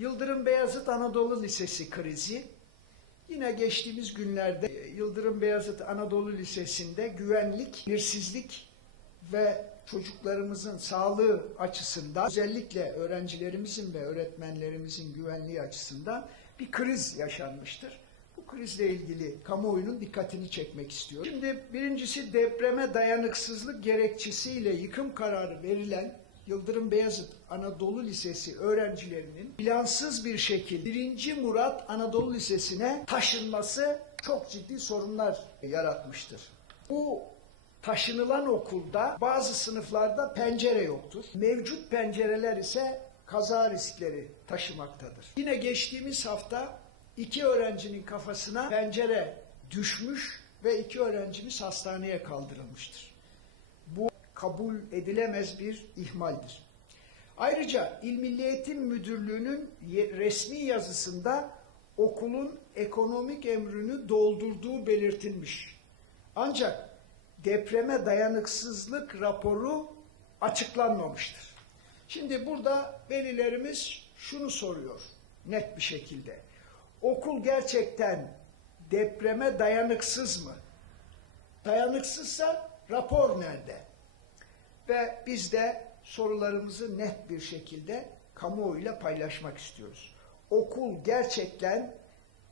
Yıldırım Beyazıt Anadolu Lisesi krizi. Yine geçtiğimiz günlerde Yıldırım Beyazıt Anadolu Lisesi'nde güvenlik, birsizlik ve çocuklarımızın sağlığı açısından özellikle öğrencilerimizin ve öğretmenlerimizin güvenliği açısından bir kriz yaşanmıştır. Bu krizle ilgili kamuoyunun dikkatini çekmek istiyorum. Şimdi birincisi depreme dayanıksızlık gerekçesiyle yıkım kararı verilen Yıldırım Beyazıt Anadolu Lisesi öğrencilerinin plansız bir şekilde 1. Murat Anadolu Lisesi'ne taşınması çok ciddi sorunlar yaratmıştır. Bu taşınılan okulda bazı sınıflarda pencere yoktur. Mevcut pencereler ise kaza riskleri taşımaktadır. Yine geçtiğimiz hafta iki öğrencinin kafasına pencere düşmüş ve iki öğrencimiz hastaneye kaldırılmıştır. Bu kabul edilemez bir ihmaldir. Ayrıca İl Milli Eğitim Müdürlüğü'nün resmi yazısında okulun ekonomik emrini doldurduğu belirtilmiş. Ancak depreme dayanıksızlık raporu açıklanmamıştır. Şimdi burada velilerimiz şunu soruyor net bir şekilde. Okul gerçekten depreme dayanıksız mı? Dayanıksızsa rapor nerede? Ve biz de sorularımızı net bir şekilde kamuoyuyla paylaşmak istiyoruz. Okul gerçekten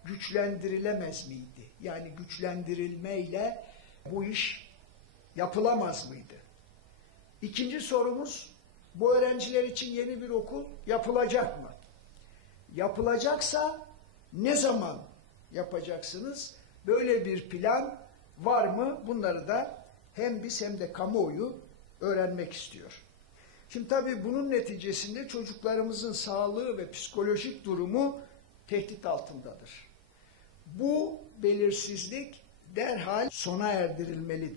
güçlendirilemez miydi? Yani güçlendirilmeyle bu iş yapılamaz mıydı? İkinci sorumuz, bu öğrenciler için yeni bir okul yapılacak mı? Yapılacaksa ne zaman yapacaksınız? Böyle bir plan var mı? Bunları da hem biz hem de kamuoyu öğrenmek istiyor. Şimdi tabii bunun neticesinde çocuklarımızın sağlığı ve psikolojik durumu tehdit altındadır. Bu belirsizlik derhal sona erdirilmelidir.